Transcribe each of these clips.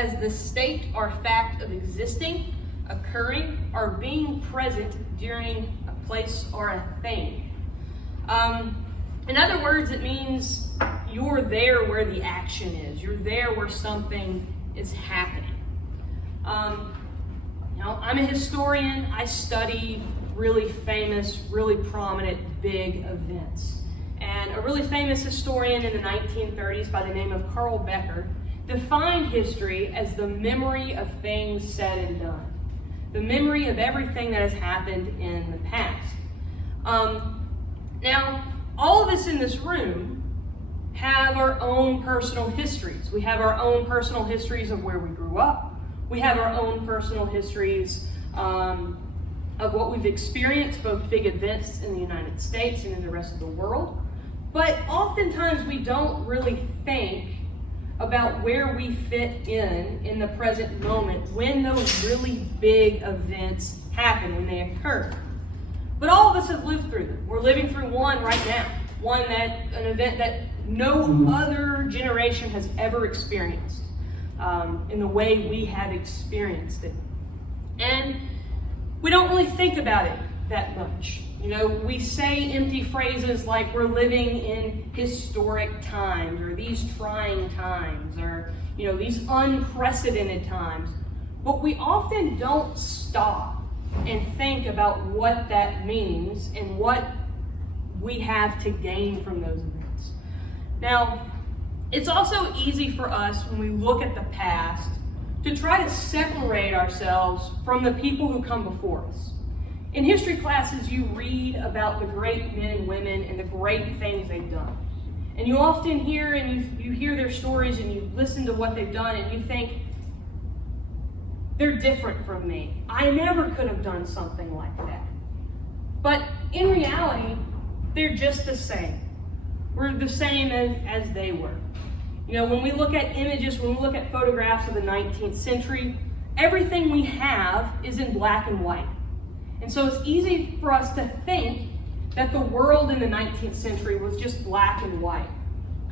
as the state or fact of existing, occurring, or being present during a place or a thing. In other words, it means you're there where the action is. You're there where something is happening. I'm a historian. I study really famous, really prominent, big events. And a really famous historian in the 1930s by the name of Carl Becker defined history as the memory of things said and done. The memory of everything that has happened in the past. Now, all of us in this room have our own personal histories. We have our own personal histories of where we grew up. We have our own personal histories of what we've experienced, both big events in the United States and in the rest of the world. But oftentimes we don't really think about where we fit in the present moment when those really big events happen, when they occur. But all of us have lived through them. We're living through one right now, an event that no other generation has ever experienced in the way we have experienced it. And we don't really think about it that much. We say empty phrases like we're living in historic times, or these trying times, or these unprecedented times. But we often don't stop and think about what that means and what we have to gain from those events. Now, it's also easy for us when we look at the past to try to separate ourselves from the people who come before us. In history classes, you read about the great men and women and the great things they've done. And you often hear you hear their stories and you listen to what they've done and you think, they're different from me. I never could have done something like that. But in reality, they're just the same. We're the same as they were. When we look at images, when we look at photographs of the 19th century, everything we have is in black and white. And so it's easy for us to think that the world in the 19th century was just black and white,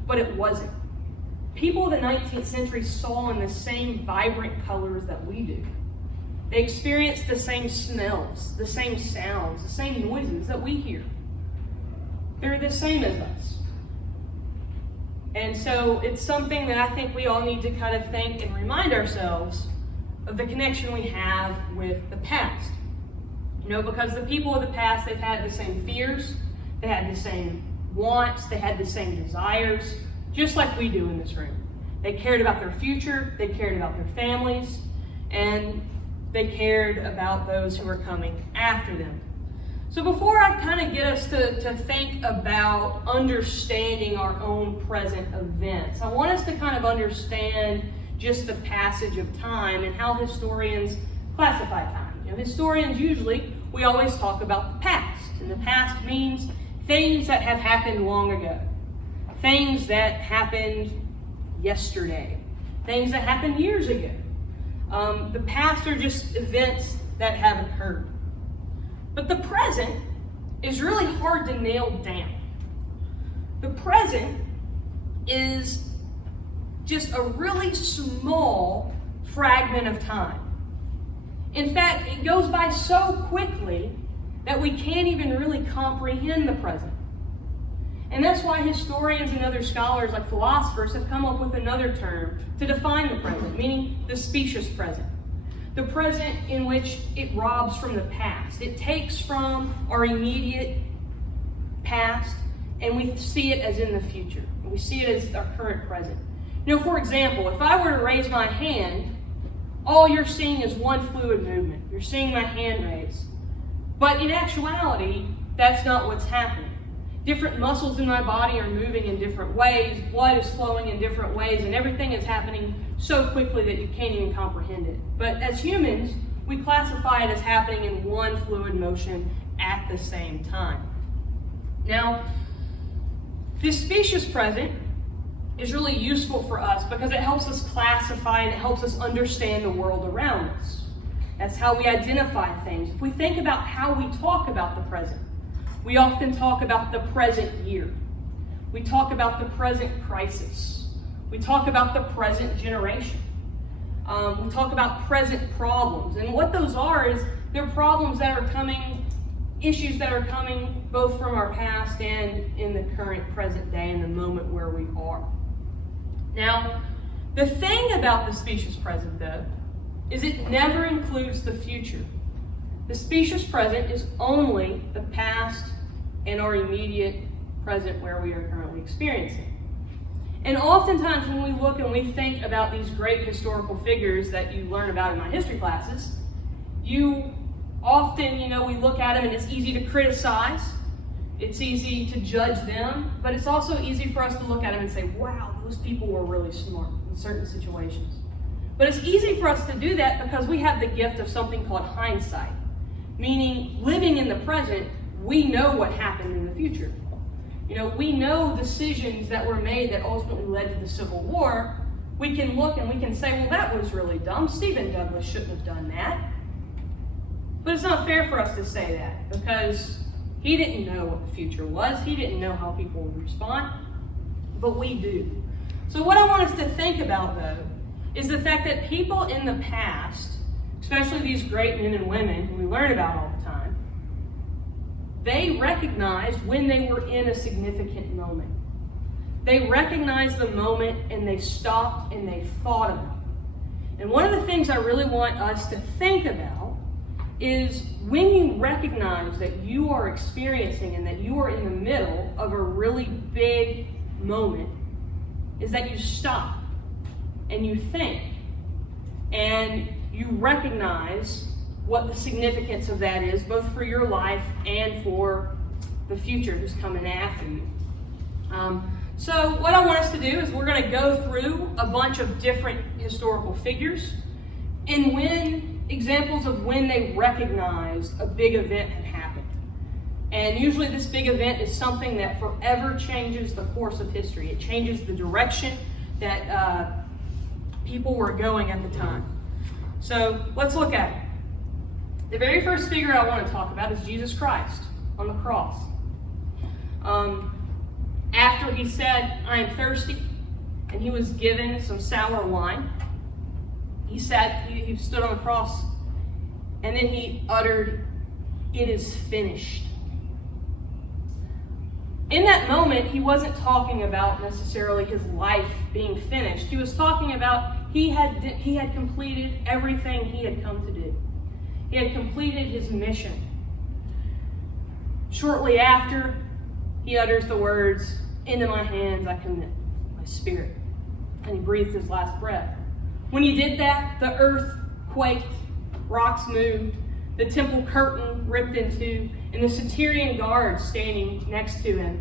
but it wasn't. People of the 19th century saw in the same vibrant colors that we do. They experienced the same smells, the same sounds, the same noises that we hear. They're the same as us. And so it's something that I think we all need to kind of think and remind ourselves of the connection we have with the past. Because the people of the past, they've had the same fears, they had the same wants, they had the same desires, just like we do in this room. They cared about their future, they cared about their families, and they cared about those who were coming after them. So before I kind of get us to think about understanding our own present events, I want us to kind of understand just the passage of time and how historians classify time. Historians usually, we always talk about the past. And the past means things that have happened long ago. Things that happened yesterday. Things that happened years ago. The past are just events that have occurred. But the present is really hard to nail down. The present is just a really small fragment of time. In fact, it goes by so quickly that we can't even really comprehend the present. And that's why historians and other scholars like philosophers have come up with another term to define the present, meaning the specious present. The present in which it robs from the past. It takes from our immediate past and we see it as in the future. And we see it as our current present. For example, if I were to raise my hand, all you're seeing is one fluid movement. You're seeing my hand raise. But in actuality, that's not what's happening. Different muscles in my body are moving in different ways, blood is flowing in different ways, and everything is happening so quickly that you can't even comprehend it. But as humans, we classify it as happening in one fluid motion at the same time. Now, this specious present is really useful for us because it helps us classify and it helps us understand the world around us. That's how we identify things. If we think about how we talk about the present, we often talk about the present year. We talk about the present crisis. We talk about the present generation. We talk about present problems. And what those are is they're problems that are coming, issues that are coming both from our past and in the current present day, in the moment where we are. Now, the thing about the specious present, though, is it never includes the future. The specious present is only the past and our immediate present where we are currently experiencing. And oftentimes when we look and we think about these great historical figures that you learn about in my history classes, you often, we look at them and it's easy to criticize. It's easy to judge them, but it's also easy for us to look at them and say, wow, those people were really smart in certain situations. But it's easy for us to do that because we have the gift of something called hindsight, meaning living in the present, we know what happened in the future. We know decisions that were made that ultimately led to the Civil War. We can look and we can say, well, that was really dumb. Stephen Douglas shouldn't have done that. But it's not fair for us to say that because he didn't know what the future was. He didn't know how people would respond, but we do. So what I want us to think about, though, is the fact that people in the past, especially these great men and women who we learn about all the time, they recognized when they were in a significant moment. They recognized the moment and they stopped and they thought about it. And one of the things I really want us to think about is when you recognize that you are experiencing and that you are in the middle of a really big moment, is that you stop and you think and you recognize what the significance of that is, both for your life and for the future who's coming after you. So what I want us to do is we're going to go through a bunch of different historical figures and examples of when they recognized a big event had happened. And usually this big event is something that forever changes the course of history. It changes the direction that people were going at the time. So let's look at it. The very first figure I want to talk about is Jesus Christ on the cross. After he said, I am thirsty, and he was given some sour wine, he stood on the cross, and then he uttered, it is finished. In that moment, he wasn't talking about necessarily his life being finished. He was talking about he had completed everything he had come to do. He had completed his mission. Shortly after, he utters the words, into my hands I commit my spirit. And he breathed his last breath. When he did that, the earth quaked, rocks moved, the temple curtain ripped in two, and the centurion guard standing next to him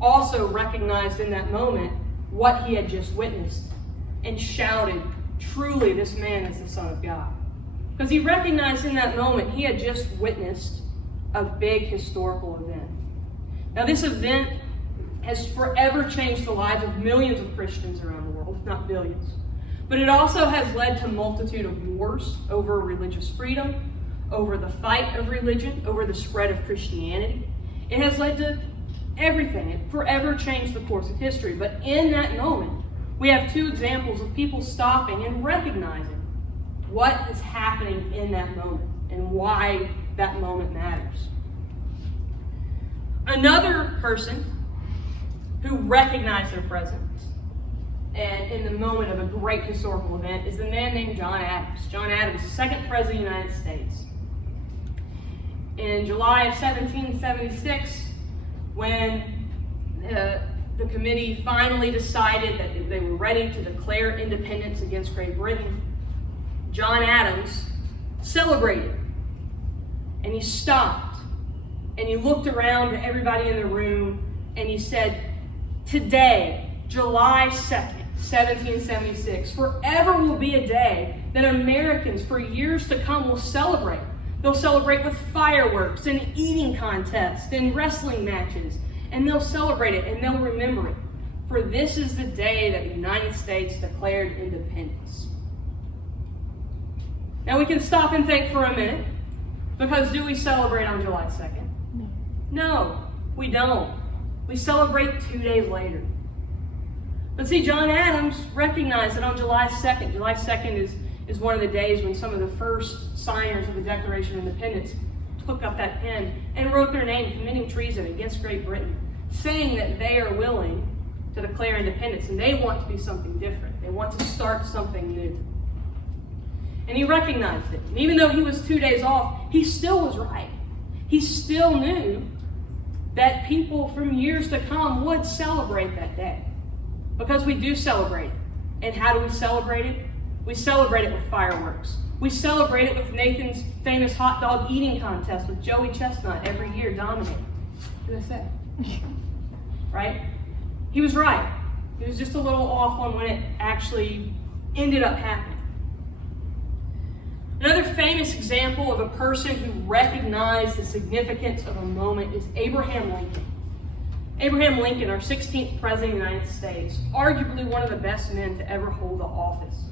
also recognized in that moment what he had just witnessed and shouted, truly this man is the Son of God. Because he recognized in that moment he had just witnessed a big historical event. Now this event has forever changed the lives of millions of Christians around the world, if not billions. But it also has led to a multitude of wars over religious freedom, over the fight of religion, over the spread of Christianity. It has led to everything. It forever changed the course of history. But in that moment, we have two examples of people stopping and recognizing what is happening in that moment and why that moment matters. Another person who recognized their presence and in the moment of a great historical event is the man named John Adams. John Adams, second president of the United States. In July of 1776, when the committee finally decided that they were ready to declare independence against Great Britain, John Adams celebrated, and he stopped, and he looked around to everybody in the room, and he said, today, July 2nd, 1776, forever will be a day that Americans for years to come will celebrate. They'll celebrate with fireworks and eating contests and wrestling matches, and they'll celebrate it and they'll remember it. For this is the day that the United States declared independence. Now we can stop and think for a minute, because do we celebrate on July 2nd? No, we don't. We celebrate 2 days later. But see, John Adams recognized that on July 2nd is one of the days when some of the first signers of the Declaration of Independence took up that pen and wrote their name committing treason against Great Britain, saying that they are willing to declare independence and they want to be something different. They want to start something new. And he recognized it. And even though he was 2 days off, he still was right. He still knew that people from years to come would celebrate that day. Because we do celebrate it. And how do we celebrate it? We celebrate it with fireworks. We celebrate it with Nathan's famous hot dog eating contest with Joey Chestnut every year dominating. What did I say? Right? He was right. He was just a little off on when it actually ended up happening. Another famous example of a person who recognized the significance of a moment is Abraham Lincoln. Abraham Lincoln, our 16th President of the United States, arguably one of the best men to ever hold the office,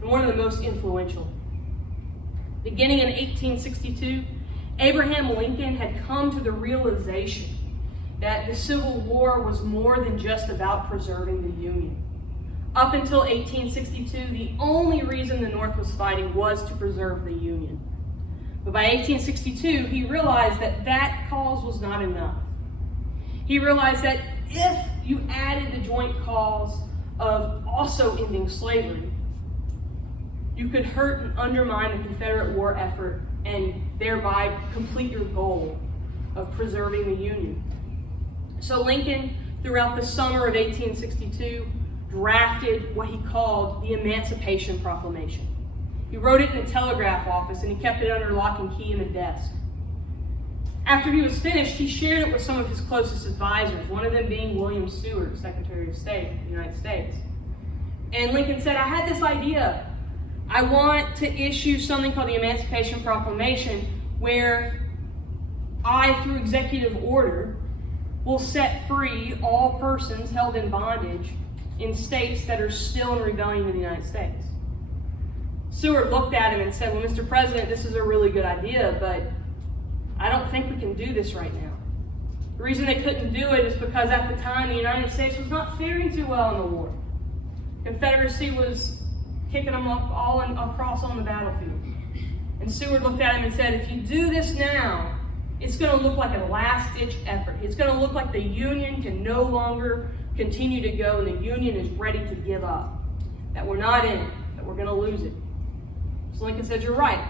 and one of the most influential. Beginning in 1862, Abraham Lincoln had come to the realization that the Civil War was more than just about preserving the Union. Up until 1862, the only reason the North was fighting was to preserve the Union. But by 1862, he realized that that cause was not enough. He realized that if you added the joint cause of also ending slavery, you could hurt and undermine the Confederate war effort and thereby complete your goal of preserving the Union. So Lincoln, throughout the summer of 1862, drafted what he called the Emancipation Proclamation. He wrote it in a telegraph office and he kept it under lock and key in a desk. After he was finished, he shared it with some of his closest advisors, one of them being William Seward, Secretary of State of the United States. And Lincoln said, I had this idea. I want to issue something called the Emancipation Proclamation where I, through executive order, will set free all persons held in bondage in states that are still in rebellion with the United States. Seward looked at him and said, well, Mr. President, this is a really good idea, but I don't think we can do this right now. The reason they couldn't do it is because at the time the United States was not faring too well in the war. Confederacy was kicking them all across on the battlefield. And Seward looked at him and said, if you do this now, it's going to look like a last-ditch effort. It's going to look like the Union can no longer continue to go and the Union is ready to give up. That we're not in it, that we're going to lose it. So Lincoln said, you're right.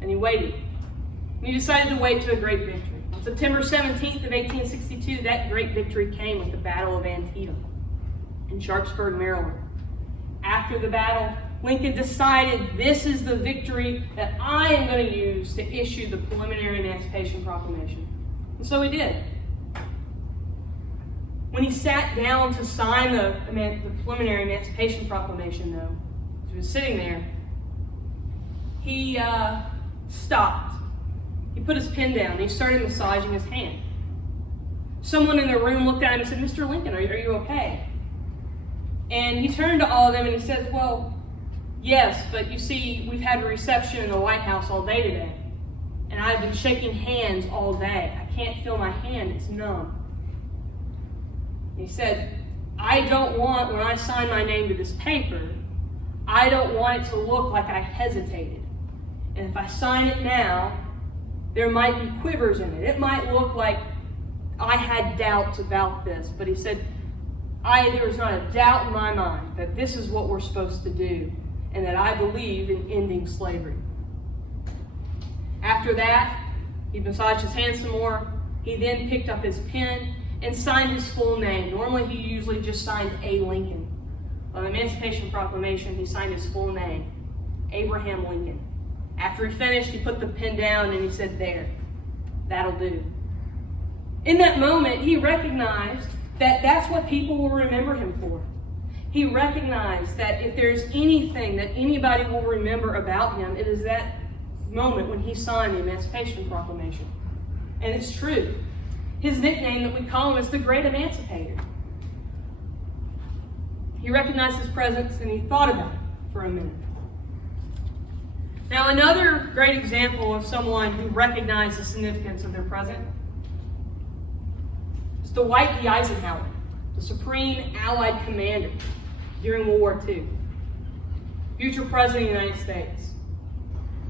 And he waited. And he decided to wait to a great victory. On September 17th of 1862, that great victory came with the Battle of Antietam in Sharpsburg, Maryland. After the battle, Lincoln decided this is the victory that I am going to use to issue the preliminary Emancipation Proclamation. And so he did. When he sat down to sign the preliminary Emancipation Proclamation, though, as he was sitting there, he stopped. He put his pen down and he started massaging his hand. Someone in the room looked at him and said, Mr. Lincoln, are you okay? And he turned to all of them and he says, well, yes, but you see, we've had a reception in the White House all day today. And I've been shaking hands all day. I can't feel my hand, it's numb. He said, I don't want, when I sign my name to this paper, I don't want it to look like I hesitated. And if I sign it now, there might be quivers in it. It might look like I had doubts about this. But he said, there was not a doubt in my mind that this is what we're supposed to do and that I believe in ending slavery. After that, he massaged his hand some more. He then picked up his pen and signed his full name. Normally, he usually just signed A. Lincoln. On the Emancipation Proclamation, he signed his full name, Abraham Lincoln. After he finished, he put the pen down and he said, there, that'll do. In that moment, he recognized that that's what people will remember him for. He recognized that if there's anything that anybody will remember about him, it is that moment when he signed the Emancipation Proclamation. And it's true. His nickname that we call him is the Great Emancipator. He recognized his presence and he thought about it for a minute. Now, another great example of someone who recognized the significance of their present is Dwight D. Eisenhower. the supreme Allied commander during World War II, future President of the United States.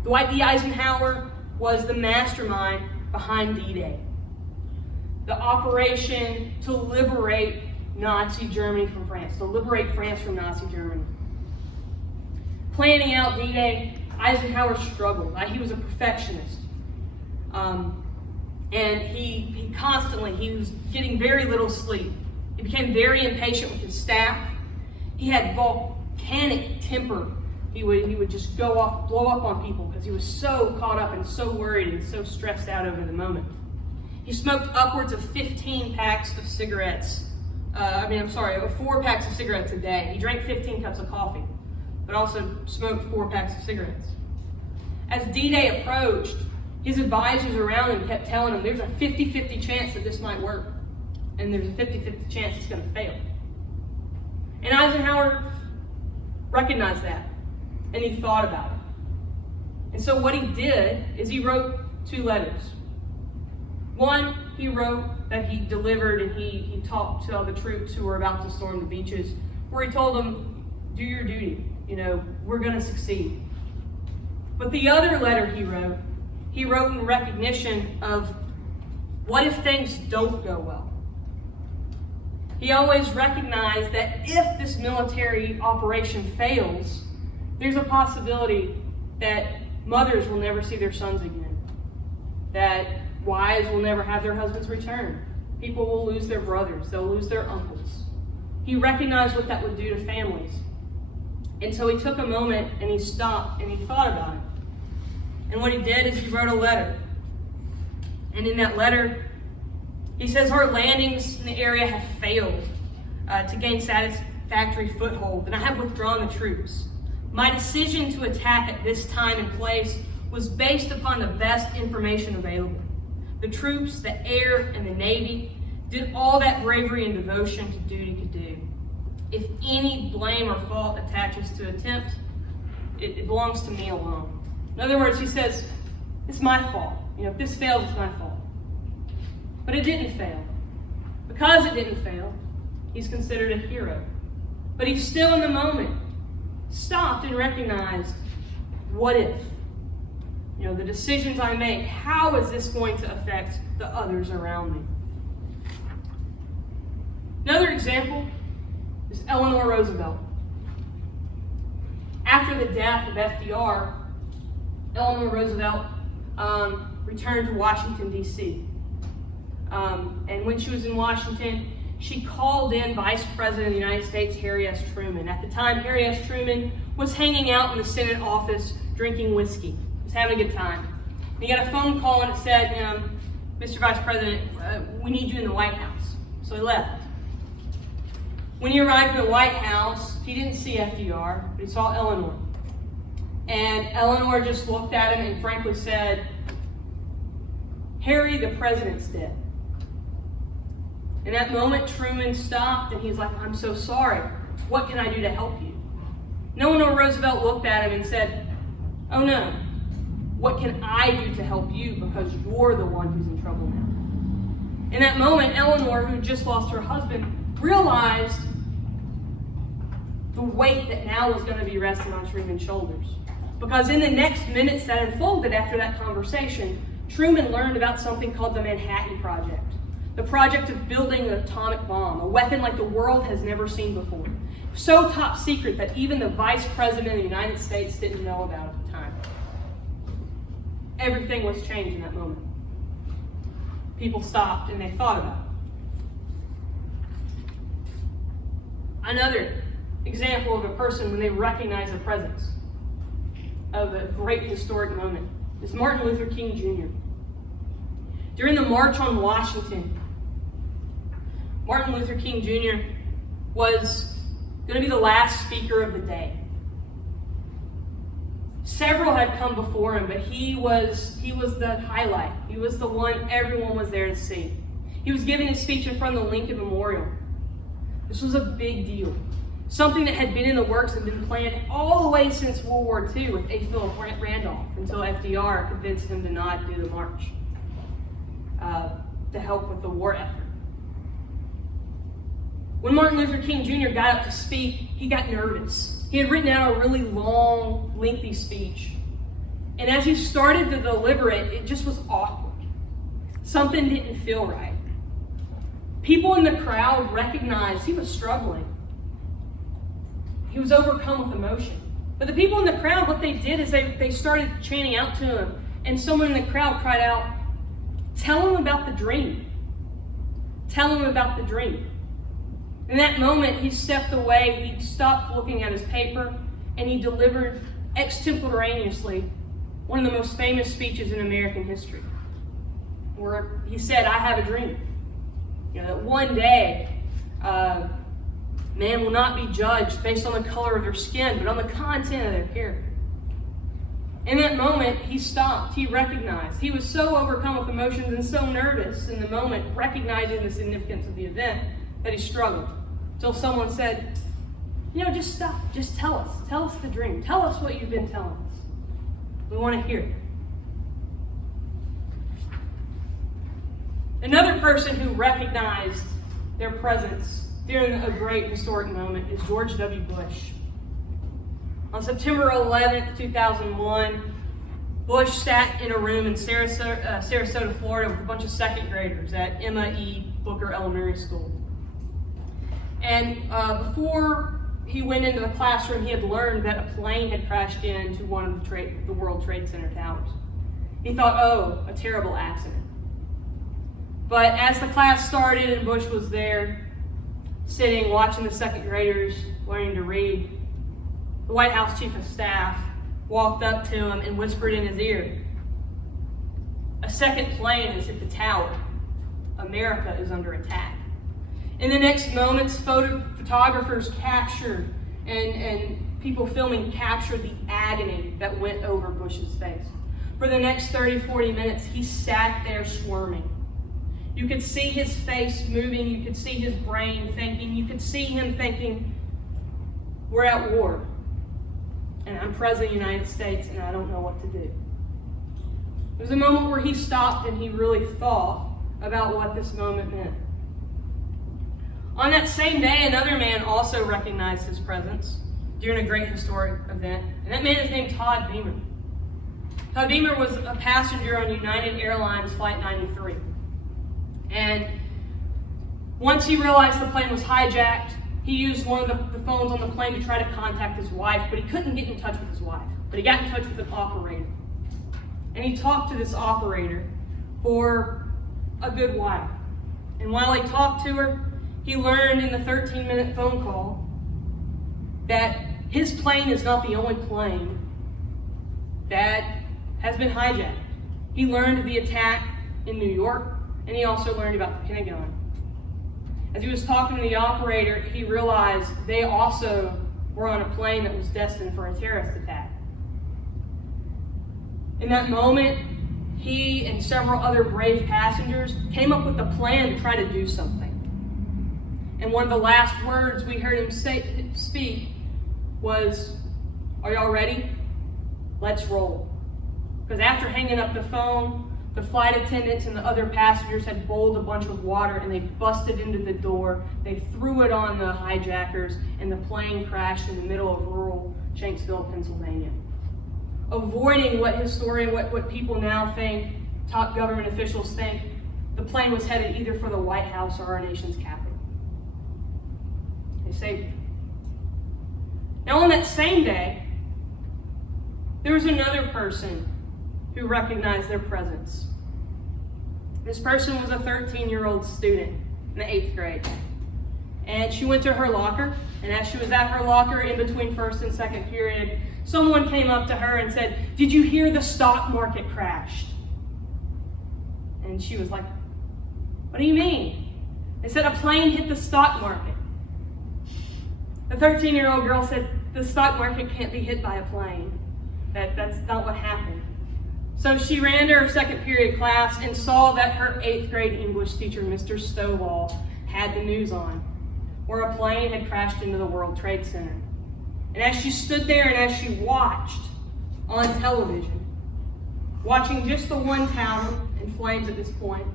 Dwight D. Eisenhower was the mastermind behind D-Day, the operation to liberate Nazi Germany from France, to liberate France from Nazi Germany. Planning out D-Day, Eisenhower struggled. He was a perfectionist. And he was getting very little sleep. He became very impatient with his staff. He had volcanic temper. He would just blow up on people because he was so caught up and so worried and so stressed out over the moment. He smoked upwards of 15 packs of cigarettes. 4 packs of cigarettes a day. He drank 15 cups of coffee, but also smoked 4 packs of cigarettes. As D-Day approached, his advisors around him kept telling him there's a 50-50 chance that this might work, and there's a 50-50 chance it's going to fail. And Eisenhower recognized that, and he thought about it. And so what he did is he wrote 2 letters. One, he wrote that he delivered and he talked to all the troops who were about to storm the beaches, where he told them, do your duty, we're going to succeed. But the other letter he wrote in recognition of what if things don't go well. He always recognized that if this military operation fails, there's a possibility that mothers will never see their sons again, that wives will never have their husbands return. People will lose their brothers. They'll lose their uncles. He recognized what that would do to families. And so he took a moment and he stopped and he thought about it. And what he did is he wrote a letter. And in that letter, he says, our landings in the area have failed to gain satisfactory foothold, and I have withdrawn the troops. My decision to attack at this time and place was based upon the best information available. The troops, the air, and the Navy did all that bravery and devotion to duty could do. If any blame or fault attaches to attempt, it belongs to me alone. In other words, he says, it's my fault. If this fails, it's my fault. But it didn't fail. Because it didn't fail, he's considered a hero. But he still in the moment stopped and recognized, what if? The decisions I make, how is this going to affect the others around me? Another example is Eleanor Roosevelt. After the death of FDR, Eleanor Roosevelt returned to Washington, D.C. And when she was in Washington, she called in Vice President of the United States, Harry S. Truman. At the time, Harry S. Truman was hanging out in the Senate office drinking whiskey. He was having a good time. And he got a phone call and it said, Mr. Vice President, we need you in the White House. So he left. When he arrived in the White House, he didn't see FDR, but he saw Eleanor. And Eleanor just looked at him and frankly said, Harry, the president's dead. In that moment, Truman stopped and he's like, I'm so sorry. What can I do to help you? Eleanor Roosevelt looked at him and said, oh no, what can I do to help you because you're the one who's in trouble now? In that moment, Eleanor, who just lost her husband, realized the weight that now was going to be resting on Truman's shoulders. Because in the next minutes that unfolded after that conversation, Truman learned about something called the Manhattan Project. The project of building an atomic bomb, a weapon like the world has never seen before. So top secret that even the Vice President of the United States didn't know about at the time. Everything was changed in that moment. People stopped and they thought about it. Another example of a person when they recognize the presence of a great historic moment is Martin Luther King Jr. During the March on Washington, Martin Luther King Jr. was going to be the last speaker of the day. Several had come before him, but he was the highlight. He was the one everyone was there to see. He was giving his speech in front of the Lincoln Memorial. This was a big deal. Something that had been in the works and been planned all the way since World War II with A. Philip Randolph until FDR convinced him to not do the march to help with the war effort. When Martin Luther King Jr. got up to speak, he got nervous. He had written out a really long, lengthy speech. And as he started to deliver it, it just was awkward. Something didn't feel right. People in the crowd recognized he was struggling. He was overcome with emotion. But the people in the crowd, what they did is they started chanting out to him. And someone in the crowd cried out, "Tell him about the dream. Tell him about the dream." In that moment, he stepped away, he stopped looking at his paper, and he delivered extemporaneously one of the most famous speeches in American history, where he said, "I have a dream. That one day, man will not be judged based on the color of their skin, but on the content of their character." In that moment, he stopped. He recognized. He was so overcome with emotions and so nervous in the moment, recognizing the significance of the event, that he struggled. Until someone said, "Just stop. Just tell us. Tell us the dream. Tell us what you've been telling us. We want to hear it." Another person who recognized their presence during a great historic moment is George W. Bush. On September 11th, 2001, Bush sat in a room in Sarasota, Florida with a bunch of second graders at Emma E. Booker Elementary School. And before he went into the classroom, he had learned that a plane had crashed into one of the World Trade Center towers. He thought, "Oh, a terrible accident." But as the class started and Bush was there, sitting, watching the second graders learning to read, the White House Chief of Staff walked up to him and whispered in his ear, "A second plane has hit the tower. America is under attack." In the next moments, photographers captured and people filming captured the agony that went over Bush's face. For the next 30, 40 minutes, he sat there squirming. You could see his face moving. You could see his brain thinking. You could see him thinking, "We're at war. And I'm President of the United States, and I don't know what to do." There was a moment where he stopped and he really thought about what this moment meant. On that same day, another man also recognized his presence during a great historic event, and that man is named Todd Beamer. Todd Beamer was a passenger on United Airlines Flight 93. And once he realized the plane was hijacked, he used one of the phones on the plane to try to contact his wife, but he couldn't get in touch with his wife. But he got in touch with an operator. And he talked to this operator for a good while. And while he talked to her, he learned in the 13-minute phone call that his plane is not the only plane that has been hijacked. He learned of the attack in New York, and he also learned about the Pentagon. As he was talking to the operator, he realized they also were on a plane that was destined for a terrorist attack. In that moment, he and several other brave passengers came up with a plan to try to do something. And one of the last words we heard him speak was, "Are y'all ready? Let's roll." Because after hanging up the phone, the flight attendants and the other passengers had bowled a bunch of water and they busted into the door. They threw it on the hijackers and the plane crashed in the middle of rural Shanksville, Pennsylvania. Avoiding what people now think, top government officials think, the plane was headed either for the White House or our nation's capital. They saved it. Now on that same day, there was another person who recognized their presence. This person was a 13-year-old student in the 8th grade. And she went to her locker, and as she was at her locker in between first and second period, someone came up to her and said, "Did you hear the stock market crashed?" And she was like, "What do you mean?" They said, "A plane hit the stock market." The 13-year-old girl said, "The stock market can't be hit by a plane. That's not what happened." So she ran to her second period class and saw that her 8th grade English teacher, Mr. Stovall, had the news on, where a plane had crashed into the World Trade Center. And as she stood there and as she watched on television, watching just the one tower in flames at this point,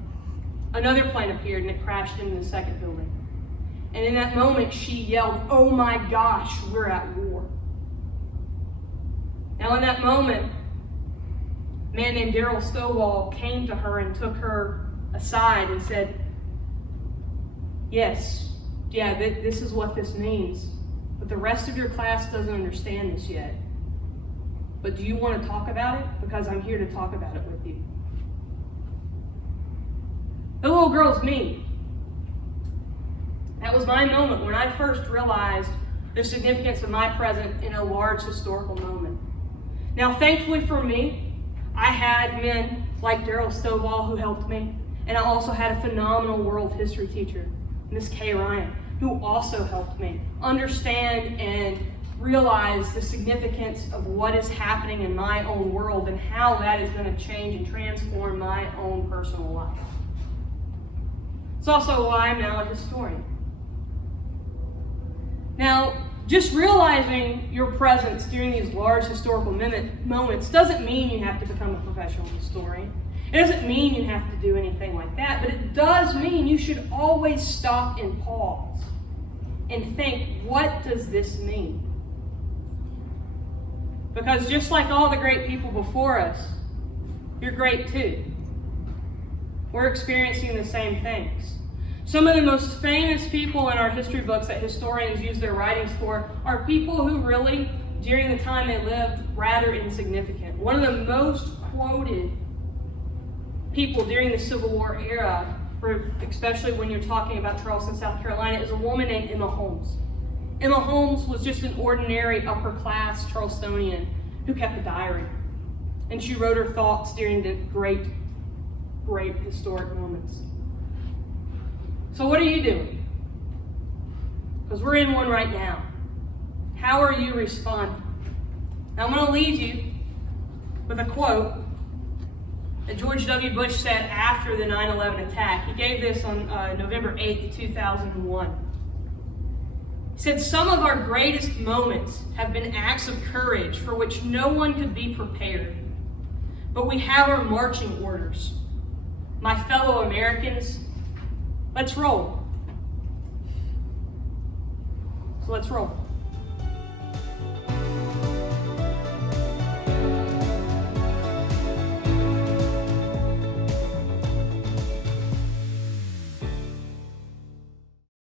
another plane appeared and it crashed into the second building. And in that moment, she yelled, "Oh my gosh, we're at war." Now in that moment, a man named Deale Stovall came to her and took her aside and said, "Yes, this is what this means, but the rest of your class doesn't understand this yet. But do you want to talk about it? Because I'm here to talk about it with you." The little girl's me. That was my moment when I first realized the significance of my presence in a large historical moment. Now, thankfully for me, I had men like Deale Stovall who helped me, and I also had a phenomenal world history teacher, Miss Kay Ryan, who also helped me understand and realize the significance of what is happening in my own world and how that is going to change and transform my own personal life. It's also why I'm now a historian. Now, just realizing your presence during these large historical moments doesn't mean you have to become a professional historian. It doesn't mean you have to do anything like that, but it does mean you should always stop and pause and think, what does this mean? Because just like all the great people before us, you're great too. We're experiencing the same things. Some of the most famous people in our history books that historians use their writings for are people who really, during the time they lived, rather insignificant. One of the most quoted people during the Civil War era, especially when you're talking about Charleston, South Carolina, is a woman named Emma Holmes. Emma Holmes was just an ordinary upper-class Charlestonian who kept a diary. And she wrote her thoughts during the great historic moments. So what are you doing? Because we're in one right now. How are you responding? Now I'm going to leave you with a quote that George W. Bush said after the 9/11 attack. He gave this on November 8th, 2001. He said, "Some of our greatest moments have been acts of courage for which no one could be prepared. But we have our marching orders. My fellow Americans, let's roll." So let's roll.